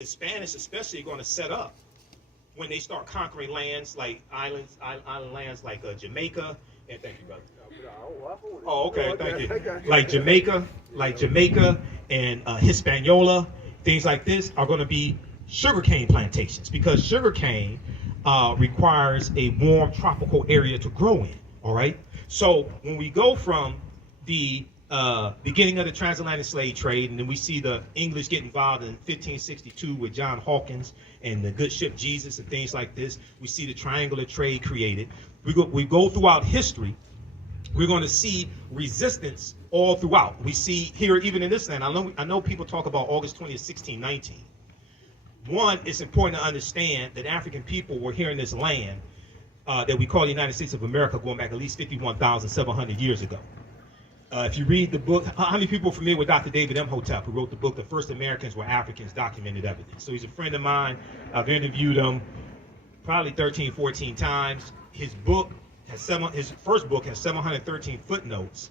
The Spanish especially are going to set up when they start conquering lands like island lands like Jamaica. And thank you, brother. Oh, okay, thank you. Like Jamaica and Hispaniola, things like this are going to be sugarcane plantations because sugarcane requires a warm tropical area to grow in. All right. So when we go from the beginning of the transatlantic slave trade, and then we see the English get involved in 1562 with John Hawkins and the good ship Jesus and things like this. We see the triangular trade created. We go throughout history. We're going to see resistance all throughout. We see here, even in this land, I know people talk about August 20th, 1619. One, it's important to understand that African people were here in this land that we call the United States of America going back at least 51,700 years ago. If you read the book, how many people are familiar with Dr. David Imhotep, who wrote the book, The First Americans Were Africans, Documented Evidence? So he's a friend of mine. I've interviewed him probably 13, 14 times. His first book has 713 footnotes.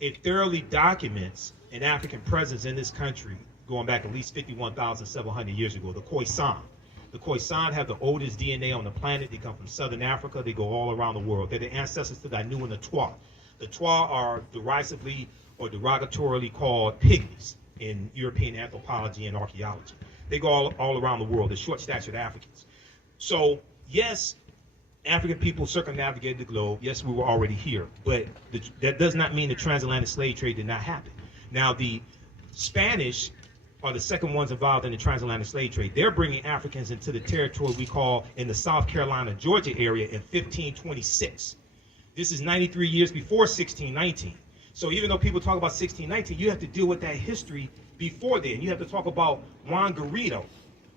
It thoroughly documents an African presence in this country going back at least 51,700 years ago, the Khoisan. The Khoisan have the oldest DNA on the planet. They come from Southern Africa. They go all around the world. They're the ancestors to the Anu and the Twa. The Twa are derisively or derogatorily called pygmies in European anthropology and archaeology. They go all around the world. They're short-statured Africans. So, yes, African people circumnavigated the globe. Yes, we were already here. But that does not mean the transatlantic slave trade did not happen. Now, the Spanish are the second ones involved in the transatlantic slave trade. They're bringing Africans into the territory we call in the South Carolina, Georgia area in 1526. This is 93 years before 1619. So even though people talk about 1619, you have to deal with that history before then. You have to talk about Juan Garrido,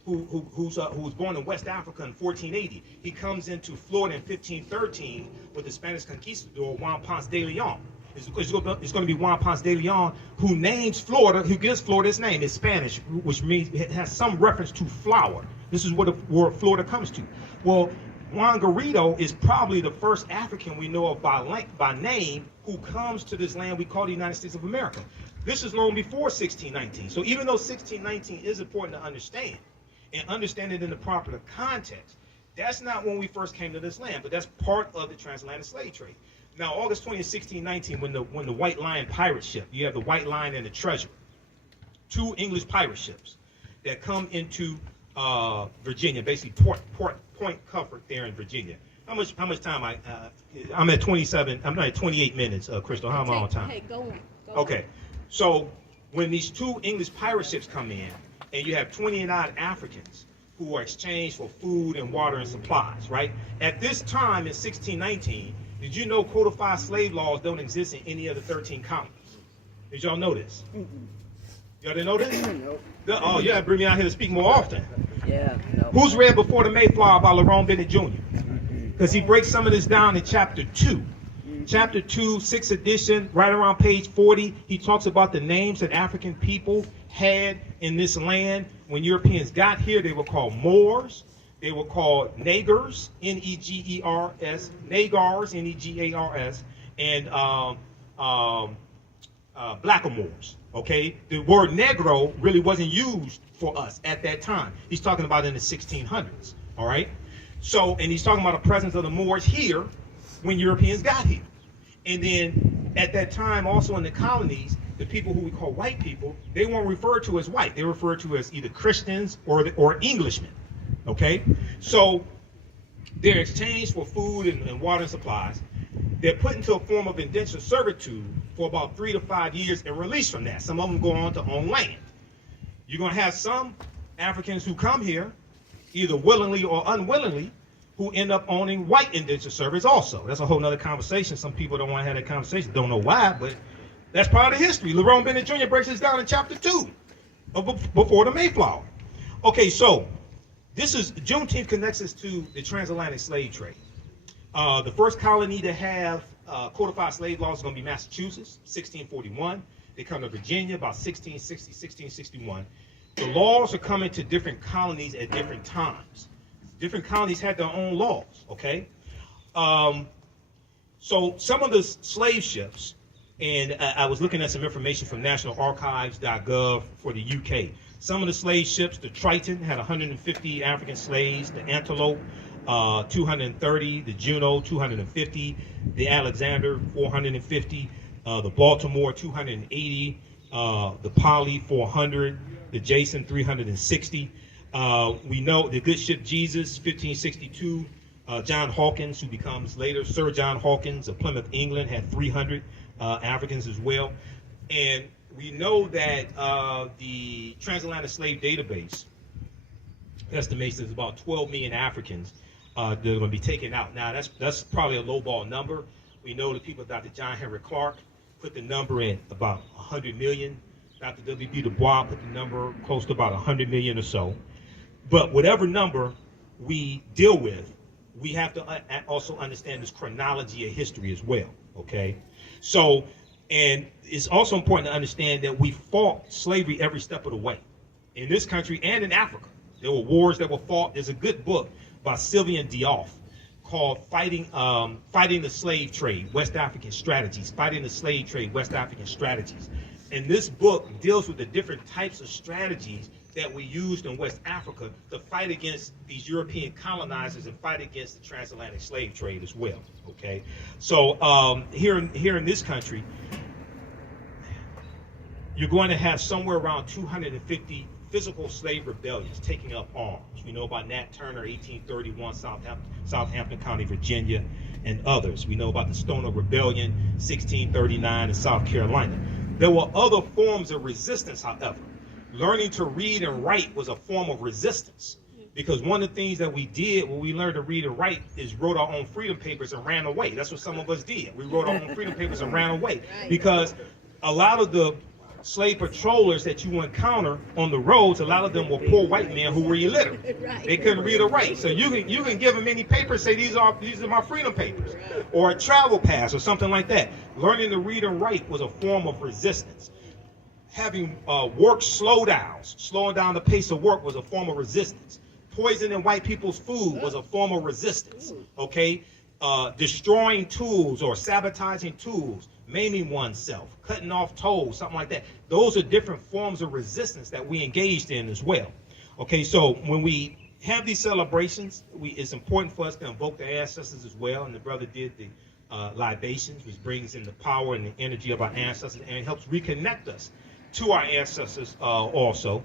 who was born in West Africa in 1480. He comes into Florida in 1513 with the Spanish conquistador Juan Ponce de Leon. It's going to be Juan Ponce de Leon who names Florida, who gives Florida its name. It's Spanish, which means it has some reference to flower. This is where the word Florida comes to. Well, Juan Garrido is probably the first African we know of by name who comes to this land we call the United States of America. This is long before 1619. So even though 1619 is important to understand, and understand it in the proper context, that's not when we first came to this land, but that's part of the transatlantic slave trade. Now, August 20th, 1619, when the White Lion pirate ship, you have the White Lion and the Treasure, two English pirate ships that come into Virginia, basically Point Comfort there in Virginia. How much time I'm at 27. I'm not at 28 minutes. Crystal, how am I on time? Hey, go on. Okay, so when these two English pirate ships come in, and you have 20-odd Africans who are exchanged for food and water and supplies, right? At this time in 1619, did you know codified slave laws don't exist in any of the 13 colonies? Did y'all know this? Y'all didn't know this? Nope. Oh, yeah, bring me out here to speak more often. Yeah. No. Who's read Before the Mayflower by Lerone Bennett Jr.? Because he breaks some of this down in chapter 2. Chapter 2, 6th edition, right around page 40, he talks about the names that African people had in this land. When Europeans got here, they were called Moors. They were called Negers, N-E-G-E-R-S, Nagars, N-E-G-A-R-S, and Blackamoors, okay? The word Negro really wasn't used for us at that time. He's talking about in the 1600s, all right? So, and he's talking about the presence of the Moors here when Europeans got here. And then at that time, also in the colonies, the people who we call white people, they weren't referred to as white. They were referred to as either Christians or Englishmen. Okay, so they're exchanged for food and water and supplies. They're put into a form of indentured servitude for about 3 to 5 years and released from that. Some of them go on to own land. You're going to have some Africans who come here, either willingly or unwillingly, who end up owning white indentured servants also. That's a whole nother conversation. Some people don't want to have that conversation. Don't know why, but that's part of the history. Lerone Bennett Jr. breaks this down in chapter 2 of Before the Mayflower. Okay, so this is Juneteenth connects us to the transatlantic slave trade. The first colony to have codified slave laws is going to be Massachusetts, 1641. They come to Virginia about 1660, 1661. The laws are coming to different colonies at different times. Different colonies had their own laws, okay? So some of the slave ships, and I was looking at some information from nationalarchives.gov for the UK. Some of the slave ships, the Triton had 150 African slaves, the Antelope 230, the Juno 250, the Alexander 450, the Baltimore 280, the Polly 400, the Jason 360. We know the good ship Jesus 1562. John Hawkins, who becomes later Sir John Hawkins of Plymouth, England, had 300 Africans as well. And we know that the transatlantic slave database estimates there's about 12 million Africans that are going to be taken out. Now, that's probably a lowball number. We know the people, Dr. John Henry Clark, put the number at about 100 million. Dr. W.B. Du Bois put the number close to about 100 million or so. But whatever number we deal with, we have to also understand this chronology of history as well, okay? So, and it's also important to understand that we fought slavery every step of the way in this country and in Africa. There were wars that were fought. There's a good book by Sylvian Diouf called Fighting the Slave Trade, West African Strategies, Fighting the Slave Trade, West African Strategies. And this book deals with the different types of strategies that we used in West Africa to fight against these European colonizers and fight against the transatlantic slave trade as well, okay? So here in this country, you're going to have somewhere around 250 physical slave rebellions taking up arms. We know about Nat Turner, 1831, Southampton County, Virginia, and others. We know about the Stoner Rebellion, 1639 in South Carolina. There were other forms of resistance, however. Learning to read and write was a form of resistance, because one of the things that we did when we learned to read and write is wrote our own freedom papers and ran away. That's what some of us did. We wrote our own freedom papers and ran away, because a lot of the slave patrollers that you encounter on the roads, a lot of them were poor white men who were illiterate. They couldn't read or write. So you can give them any paper, say these are my freedom papers, or a travel pass or something like that. Learning to read and write was a form of resistance. Having work slowdowns, slowing down the pace of work was a form of resistance. Poisoning white people's food was a form of resistance, okay? Destroying tools or sabotaging tools, maiming oneself, cutting off toes, something like that. Those are different forms of resistance that we engaged in as well. Okay, so when we have these celebrations, it's important for us to invoke the ancestors as well, and the brother did the libations, which brings in the power and the energy of our ancestors, and it helps reconnect us to our ancestors also.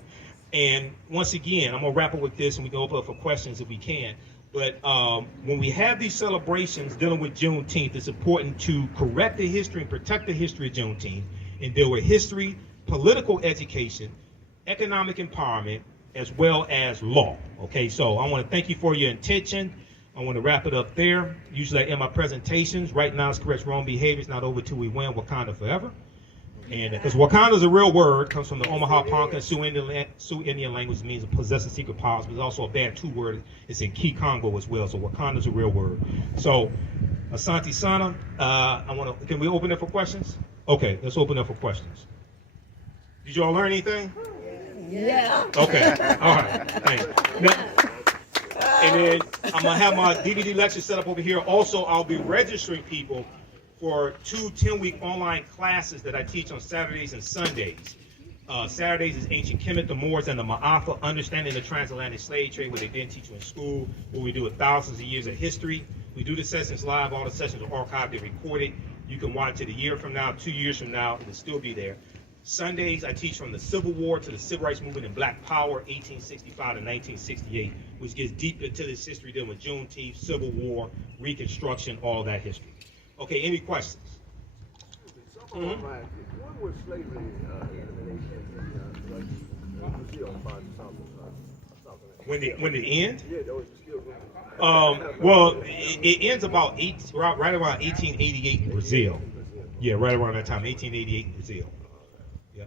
And once again, I'm going to wrap up with this, and we can open up for questions if we can. But when we have these celebrations dealing with Juneteenth, it's important to correct the history and protect the history of Juneteenth and deal with history, political education, economic empowerment, as well as law. Okay, so I want to thank you for your attention. I want to wrap it up there. Usually I end my presentations. Right now, it's correct wrong behavior. It's not over till we win. Wakanda forever. And because Wakanda is a real word, comes from the Omaha Ponca Sioux Indian language, means possessing secret powers, but it's also a Bantu word. It's in Kikongo as well. So Wakanda is a real word. So Asante Sana, can we open it for questions? Okay, let's open it for questions. Did you all learn anything? Yeah. Okay. All right. Thanks. Now, and then I'm gonna have my DVD lecture set up over here. Also, I'll be registering people for 2 10-week online classes that I teach on Saturdays and Sundays. Saturdays is Ancient Kemet, the Moors, and the Ma'afa, Understanding the Transatlantic Slave Trade, where they didn't teach you in school, where we do it thousands of years of history. We do the sessions live. All the sessions are archived and recorded. You can watch it a year from now, 2 years from now. It'll still be there. Sundays, I teach from the Civil War to the Civil Rights Movement and Black Power, 1865 to 1968, which gets deep into this history dealing with Juneteenth, Civil War, Reconstruction, all that history. Okay, any questions? When was slavery elimination in When it end? Yeah, those skills. Well, it ends about right around 1888 in Brazil. Yeah, right around that time, 1888 in Brazil. Yeah.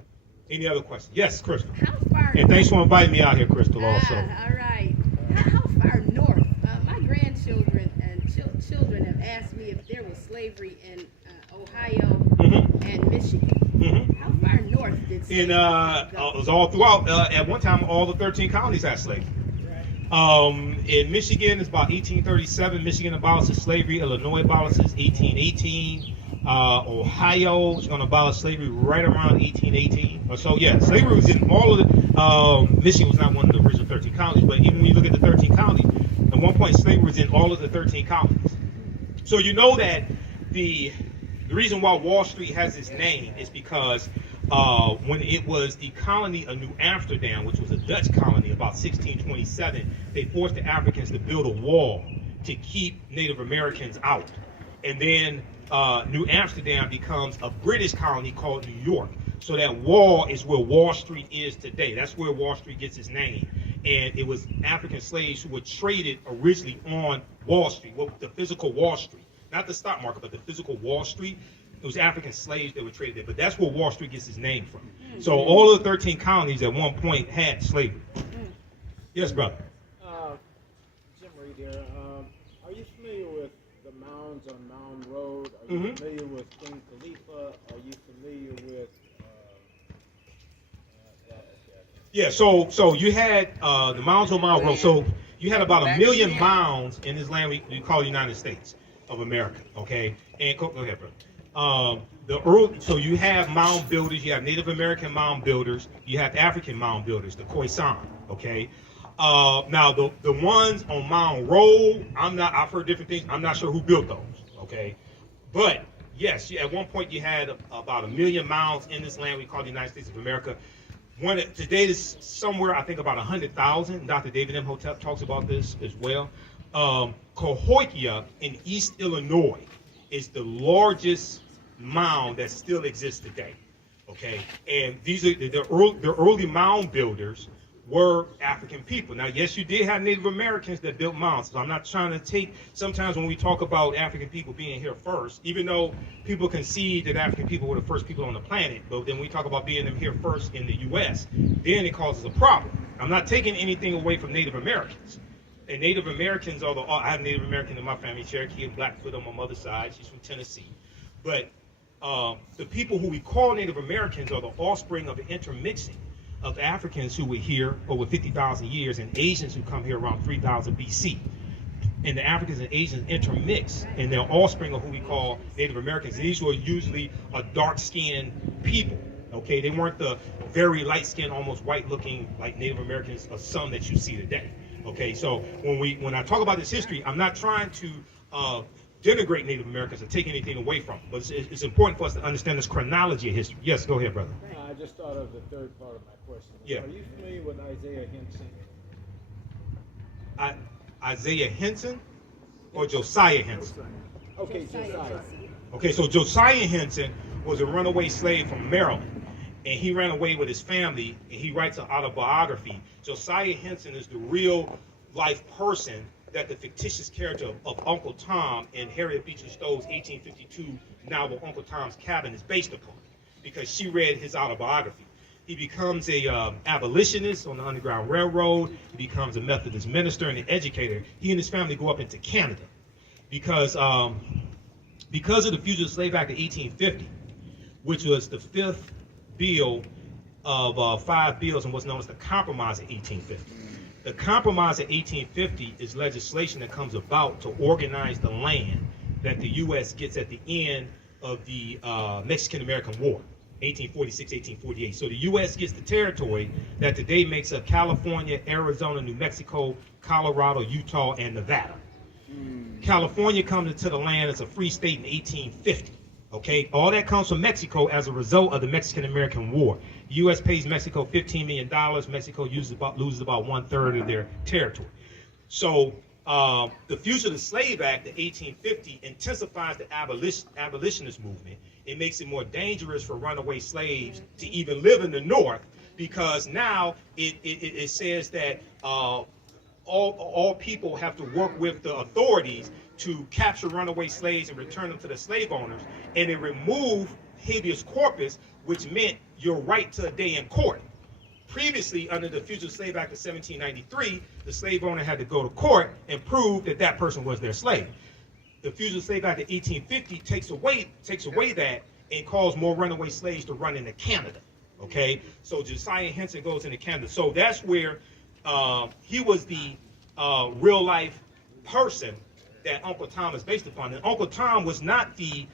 Any other questions? Yes, Crystal. How far? And thanks for inviting me out here, Crystal. Also. All right. How far north? My grandchildren and children have asked me if there was slavery in Ohio and Michigan. How far north did slavery go? It was all throughout. At one time, all the 13 colonies had slavery. In Michigan, it's about 1837. Michigan abolishes slavery. Illinois abolishes 1818. Ohio is going to abolish slavery right around 1818 or so. Yeah, slavery was in all of the. Michigan was not one of the original 13 colonies, but even when you look at the 13 colonies, at one point slavery was in all of the 13 colonies. So you know that the reason why Wall Street has its name is because when it was the colony of New Amsterdam, which was a Dutch colony, about 1627, they forced the Africans to build a wall to keep Native Americans out. And then New Amsterdam becomes a British colony called New York. So that wall is where Wall Street is today. That's where Wall Street gets its name. And it was African slaves who were traded originally on Wall Street, the physical Wall Street. Not the stock market, but the physical Wall Street. It was African slaves that were traded there. But that's where Wall Street gets its name from. So all of the 13 colonies at one point had slavery. Yes, brother. Jim Reed here. Are you familiar with the mounds on Mound Road? Are you familiar with King Khalifa? Are you familiar with Yeah, so you had the mounds on Mound Road. So you had about 1 million mounds in this land we call the United States of America, okay? And go ahead, brother. So you have mound builders, you have Native American mound builders, you have African mound builders, the Khoisan, okay? Now the ones on Mound Road, I've heard different things. I'm not sure who built those, okay? But yes, at one point you had about 1 million mounds in this land we call the United States of America. Today is somewhere, I think, about 100,000. Dr. David M. Hotep talks about this as well. Cahokia in East Illinois is the largest mound that still exists today. Okay, and these are the early mound builders were African people. Now, yes, you did have Native Americans that built mounds. So I'm not trying to sometimes when we talk about African people being here first, even though people concede that African people were the first people on the planet, but then we talk about being them here first in the U.S., then it causes a problem. I'm not taking anything away from Native Americans. And Native Americans I have Native American in my family, Cherokee and Blackfoot on my mother's side. She's from Tennessee. But the people who we call Native Americans are the offspring of the intermixing of Africans who were here over 50,000 years and Asians who come here around 3000 BC. And the Africans and Asians intermix, and they're offspring of who we call Native Americans. These were usually a dark-skinned people. Okay, they weren't the very light-skinned, almost white-looking like Native Americans or some that you see today. Okay, so when I talk about this history, I'm not trying to denigrate Native Americans or take anything away from them, but it's important for us to understand this chronology of history. Yes, go ahead, brother. I just thought of the third part of my question. Yeah. Are you familiar with Isaiah Henson? Isaiah Henson or Josiah Henson? Okay, Josiah. Okay, so Josiah Henson was a runaway slave from Maryland, and he ran away with his family, and he writes an autobiography. Josiah Henson is the real life person that the fictitious character of Uncle Tom in Harriet Beecher Stowe's 1852 novel Uncle Tom's Cabin is based upon, because she read his autobiography. He becomes a abolitionist on the Underground Railroad. He becomes a Methodist minister and an educator. He and his family go up into Canada because of the Fugitive Slave Act of 1850, which was the fifth bill of 5 bills and what's known as the Compromise of 1850. The Compromise of 1850 is legislation that comes about to organize the land that the U.S. gets at the end of the Mexican-American War, 1846-1848. So the U.S. gets the territory that today makes up California, Arizona, New Mexico, Colorado, Utah, and Nevada. California comes into the land as a free state in 1850. Okay, all that comes from Mexico as a result of the Mexican-American War. The U.S. pays Mexico $15 million. Mexico loses about 1/3 of their territory. So the Fugitive Slave Act of 1850 intensifies the abolitionist movement. It makes it more dangerous for runaway slaves to even live in the North, because now it says that all people have to work with the authorities to capture runaway slaves and return them to the slave owners, and it removed habeas corpus, which meant your right to a day in court. Previously, under the Fugitive Slave Act of 1793, the slave owner had to go to court and prove that that person was their slave. The Fugitive Slave Act of 1850 takes away that and calls more runaway slaves to run into Canada. Okay, so Josiah Henson goes into Canada. So that's where he was the real life person that Uncle Tom is based upon. And Uncle Tom was not the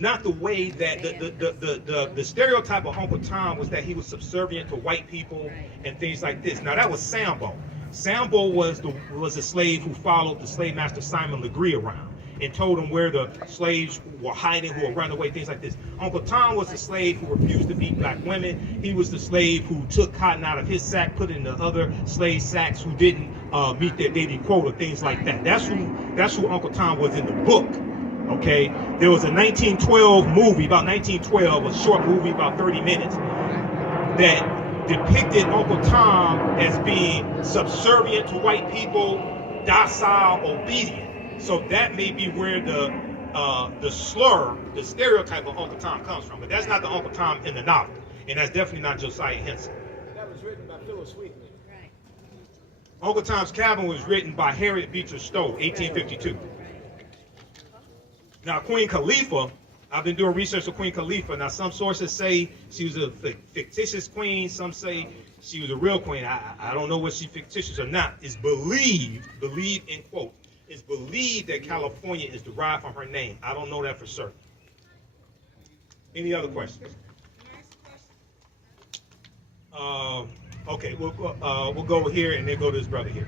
not the way that the stereotype of Uncle Tom was that he was subservient to white people and things like this. Now that was Sambo. Sambo was a slave who followed the slave master Simon Legree around and told him where the slaves were hiding, who were running away, things like this. Uncle Tom was the slave who refused to beat black women. He was the slave who took cotton out of his sack, put it in the other slave sacks who didn't meet their daily quota, things like that. That's who Uncle Tom was in the book. Okay, there was a 1912 movie, about 1912, a short movie about 30 minutes, that depicted Uncle Tom as being subservient to white people, docile, obedient. So that may be where the slur, the stereotype of Uncle Tom comes from. But that's not the Uncle Tom in the novel, and that's definitely not Josiah Henson. That was written by Phyllis Wheatley. Right. Uncle Tom's Cabin was written by Harriet Beecher Stowe, 1852. Now, Queen Khalifa, I've been doing research on Queen Khalifa. Now, some sources say she was a fictitious queen. Some say she was a real queen. I don't know whether she's fictitious or not. It's believed in quote, it's believed that California is derived from her name. I don't know that for certain. Any other questions? Okay, we'll go over here and then go to this brother here.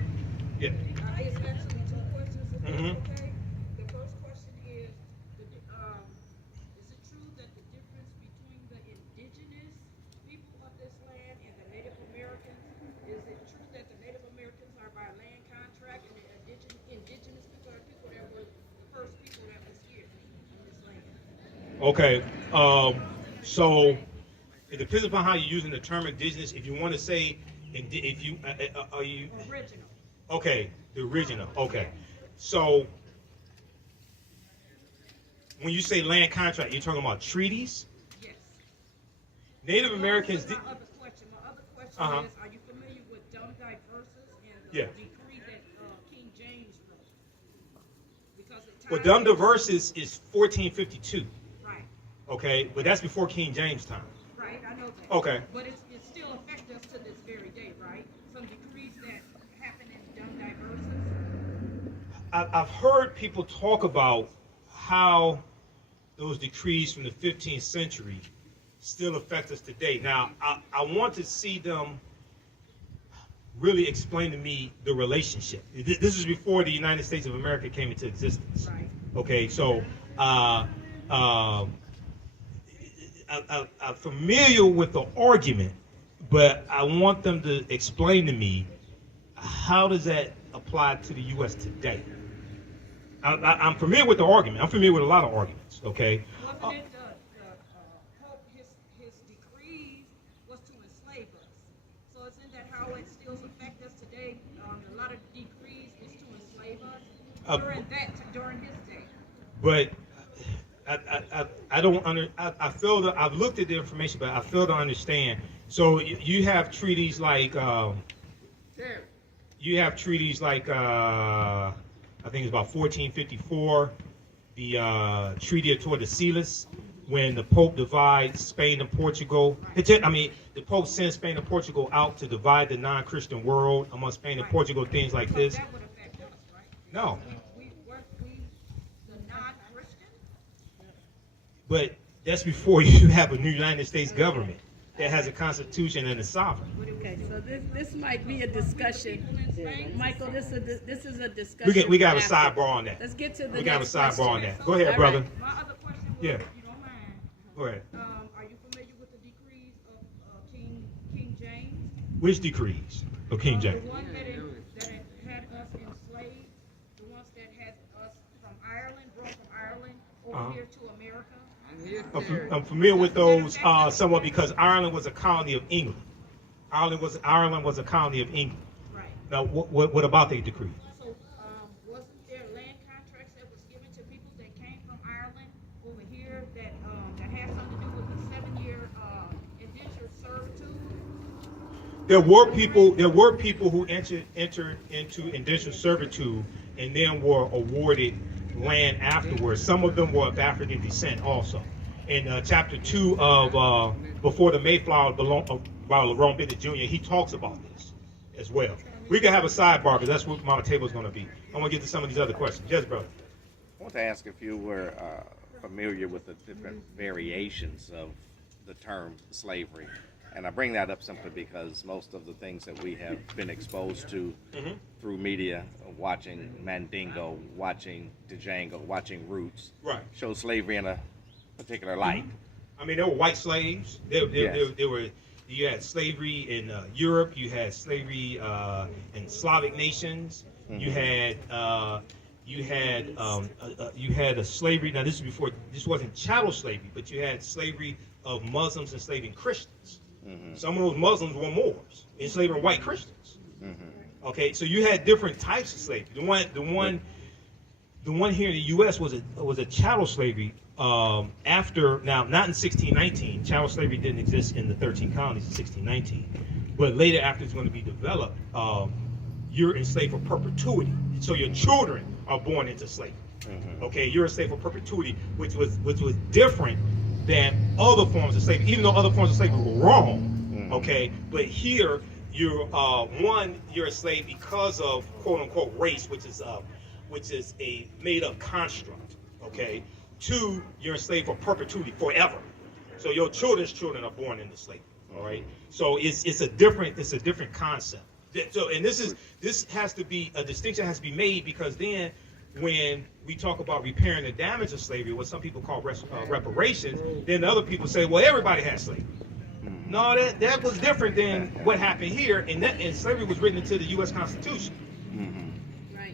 Yeah. It's actually two questions, if that's Mhm. okay. The first question is it true that the difference between the indigenous people of this land and the Native Americans, is it true that the Native Americans are by land contract and the indigenous people are people that were the first people that was here on this land? Okay. So it depends upon how you're using the term indigenous. If you want to say, if you are you Original. okay, the original. Okay. So when you say land contract, you're talking about treaties. Yes. Native Americans. My other question is, are you familiar with Dumb Diverses and the Yeah. decree that King James wrote? Because it Well, ties Dumb into- Diverses is 1452. Right, Okay, but that's before King James time. right, I know that. Okay. But it still affects us to this very day, right? Some decrees that happen in Dumb Diverses. I've heard people talk about how those decrees from the 15th century still affect us today. Now, I want to see them really explain to me the relationship. This is before the United States of America came into existence. Right. Okay, so I'm familiar with the argument, but I want them to explain to me how does that apply to the U.S. today. I'm familiar with the argument. I'm familiar with a lot of arguments. Okay. Wasn't it the Pope, his decrees was to enslave us? So isn't that how it still affects us today? A lot of decrees is to enslave us during his day. But I don't I feel that I've looked at the information, but I fail to understand. So you have treaties like I think it's about 1454, the Treaty of Tordesillas, when the Pope divides Spain and Portugal. The Pope sends Spain and Portugal out to divide the non-Christian world among Spain and Portugal, things like So this. that would affect us, right? No, We the non-Christian? but that's before you have a new United States government that has a constitution and a sovereign. Okay, so this might be a discussion. Michael, this is a discussion. We got a after. sidebar on that. Let's get to the We got a next sidebar question. on that. Go ahead, All brother. right. My other question was, Yeah. if you don't mind, Go ahead. are you familiar with the decrees of King James? Which decrees of King James? The one that had us enslaved, the ones that had us from Ireland, brought from Ireland over here to America. I'm familiar with those somewhat because Ireland was a colony of England. Ireland was a colony of England. Right. Now, what about the decree? So, wasn't there land contracts that was given to people that came from Ireland over here that had something to do with the 7-year indentured servitude? There were people who entered into indentured servitude and then were awarded land afterwards. Some of them were of African descent also. In chapter 2 of Before the Mayflower by Lerone Bennett Jr., he talks about this as well. We can have a sidebar because that's what my table is going to be. I want to get to some of these other questions. Yes, brother. want to ask if you were familiar with the different variations of the term slavery. And I bring that up simply because most of the things that we have been exposed to through media, watching Mandingo, watching Django, watching Roots, Right. show slavery in a particular light. I mean, there were white slaves. There were. You had slavery in Europe. You had slavery in Slavic nations. You had a slavery. Now, this is before. This wasn't chattel slavery, but you had slavery of Muslims enslaving Christians. Some of those Muslims were Moors enslaving white Christians. Okay, so you had different types of slavery. The one here in the U.S. was a chattel slavery. After, now, not in 1619. Chattel slavery didn't exist in the 13 colonies in 1619. But later, after it's going to be developed, you're enslaved for perpetuity. So your children are born into slavery. Okay, you're enslaved for perpetuity, which was different than other forms of slavery, even though other forms of slavery were wrong. Okay, but here you're you're a slave because of quote unquote race, which is a made up construct. Okay, 2, you're enslaved for perpetuity, forever. So your children's children are born into slavery. All right, so it's a different concept. So, and this has to be a distinction has to be made, because then when we talk about repairing the damage of slavery, what some people call reparations, then the other people say, well, everybody has slavery. No, that was different than what happened here, and slavery was written into the U.S. Constitution.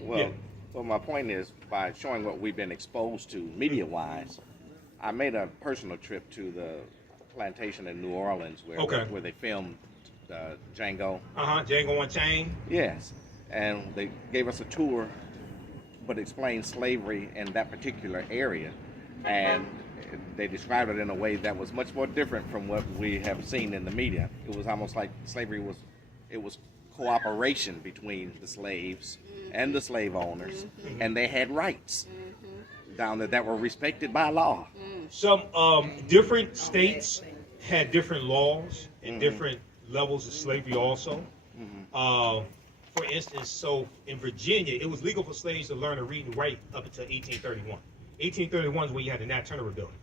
Right. Well, my point is, by showing what we've been exposed to media-wise, I made a personal trip to the plantation in New Orleans where they filmed Django. Django Unchained. Yes, and they gave us a tour, but explained slavery in that particular area, and they described it in a way that was much more different from what we have seen in the media. It was almost like slavery was cooperation between the slaves and the slave owners, and they had rights down there that were respected by law. Some different states had different laws and different levels of slavery also. For instance, so in Virginia, it was legal for slaves to learn to read and write up until 1831. 1831 is when you had the Nat Turner Rebellion,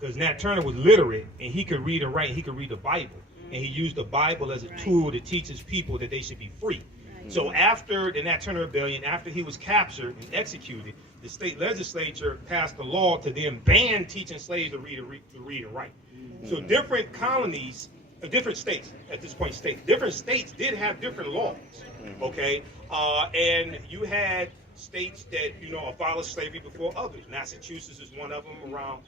because Nat Turner was literate and he could read and write, and he could read the Bible, and he used the Bible as a tool to teach his people that they should be free. So after the Nat Turner Rebellion, after he was captured and executed, the state legislature passed a law to then ban teaching slaves to read and write. So different colonies, different states at this point, different states did have different laws. Okay, and you had states that abolished slavery before others. Massachusetts is one of them, around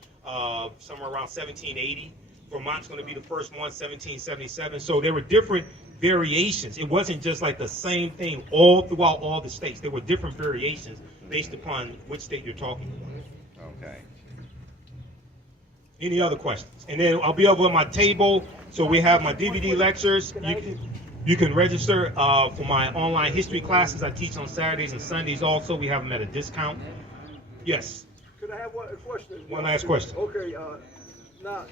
somewhere around 1780. Vermont's going to be the first one, 1777. So there were different variations. It wasn't just like the same thing all throughout all the states. There were different variations based upon which state you're talking about. Okay. Any other questions? And then I'll be over on my table. So we have my DVD lectures. You can register for my online history classes. I teach on Saturdays and Sundays also. We have them at a discount. Yes. Could I have one question? One last question. Okay. Now,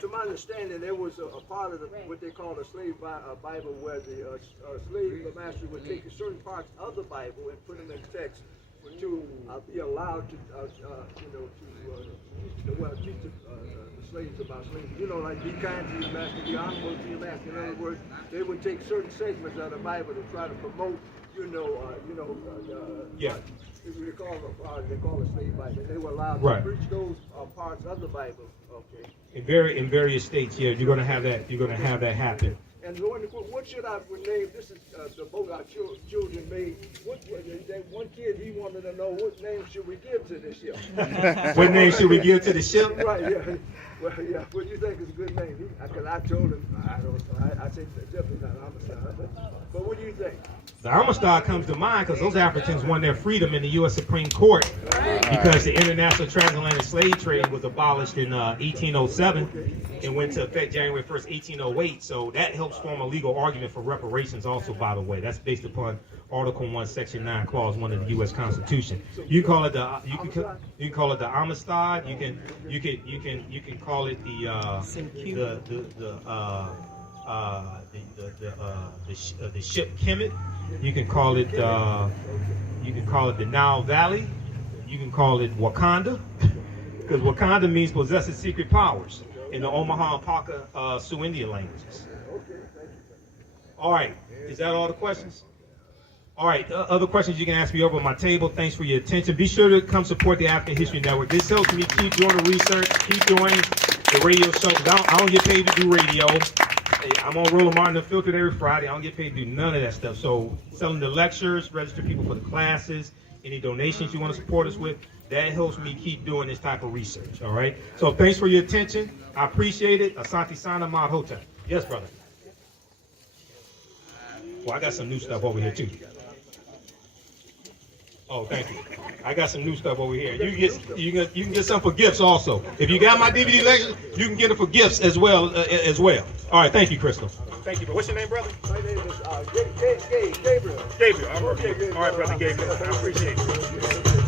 to my understanding, there was a part of what they call the slave Bible, where the slave master would take certain parts of the Bible and put them in text to be allowed to, teach the slaves about slavery. Like be kind to your master, be honorable to your master. In other words, they would take certain segments of the Bible to try to promote, yeah. They call it slave Bible. And they were allowed to Right. preach those parts of the Bible. Okay. In various states, yeah, you're gonna have that. You're gonna have that happen. And what should I name? This is the vote our children made. One kid, he wanted to know what name should we give to this ship. What name should we give to the ship? Right. Yeah. Well, yeah. What do you think is a good name? Because I told him I don't know. I think definitely not Amistad. But what do you think? The Amistad comes to mind because those Africans won their freedom in the U.S. Supreme Court because the international transatlantic slave trade was abolished in 1807 and went into effect January 1st, 1808. So that helps form a legal argument for reparations also, by the way. That's based upon Article 1, Section 9, Clause 1 of the U.S. Constitution. You can call it the you can call it the Amistad. You can call it the ship Kemet. You can call it the Nile Valley. You can call it Wakanda, because Wakanda means possesses secret powers in the Omaha and Parker Sioux Indian languages. All right, is that all the questions? All right, other questions you can ask me over my table. Thanks for your attention. Be sure to come support the African History Network. This helps me keep doing the research, keep doing the radio show. I don't get paid to do radio. I'm on Roland Martin Unfiltered every Friday. I don't get paid to do none of that stuff. So selling the lectures, register people for the classes, any donations you want to support us with, that helps me keep doing this type of research, all right? So thanks for your attention. I appreciate it. Asante Sana Mad Hotep. Yes, brother. Well, I got some new stuff over here, too. Oh, thank you. I got some new stuff over here. You can get some for gifts also. If you got my DVD lectures, you can get it for gifts as well. All right, thank you, Crystal. Thank you. What's your name, brother? My name is Gabriel. Gabriel. All right, brother Gabriel. I appreciate it.